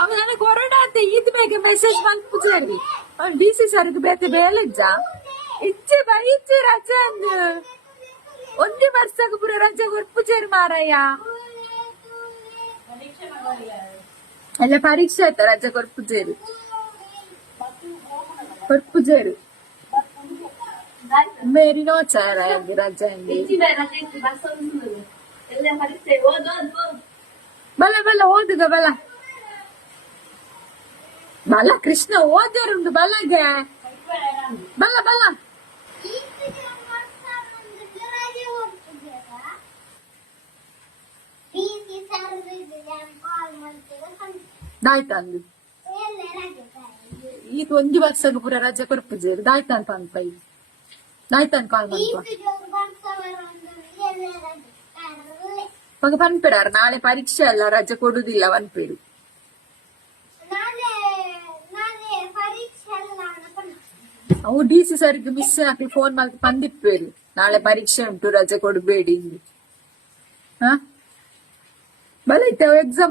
ಅವನ ಕೊರೋನಾ ಅಂತ ಈದ್ ಬೇಗ ಮೆಸೇಜ್ ಬಂದ್ಬಿಟ್ರಿ ಡಿಸಿ ಸರ್ಗೆ ಬೇತೆ ಬೇಲೆಜ್ಜ ಇಚ್ಚೆ ಬೈಚೆ ರಜೆ ಅಂದ್ ಒಂದೇ ವರ್ಷಕ್ಕೆ ಪೂರ ರಜೆ ಕೊರ್ಪುಚೇರಿ ಮಾರಯ್ಯ ಎಲ್ಲ ಪರೀಕ್ಷೆ ಆಯ್ತಾ ರಜೆ ಕೊರ್ಪುಚೇರಿ ಮೇರಿ ನೋಚಾರ ರಜೆ ಬಲ ಬಲ ಓದುಗ ಬಲ ಬಲ ಕೃಷ್ಣ ಓದೋರುಂಟು ಬಲಗೆ ಬಲ ಬಲ ದಾಯ್ತಂದು ಇದು ಒಂದು ವರ್ಷಕ್ಕೆ ಪೂರ ರಜೆ ಕೊರ್ಪುಜೇರು ದಾಯ್ತಾನ್ ಪಂಪ ದಾಯ್ತಾನ್ ಕಾಲ್ ಮಗ ಪನ್ಪೆಡಾರ ನಾಳೆ ಪರೀಕ್ಷೆ ಅಲ್ಲ ರಜೆ ಕೊಡುದಿಲ್ಲ ಪನ್ಪೇರು ಅವು ಡಿಸಿ ಸರ್ಗೆ ಮಿಸ್ ಹಾಕಿ ಫೋನ್ ಮಾಡಿ ಪಂದಿಪ್ಪೇರು ನಾಳೆ ಪರೀಕ್ಷೆ ಉಂಟು ರಜೆ ಕೊಡಬೇಡಿ ಹ ಬಲ ಎಕ್ಸಾಮ್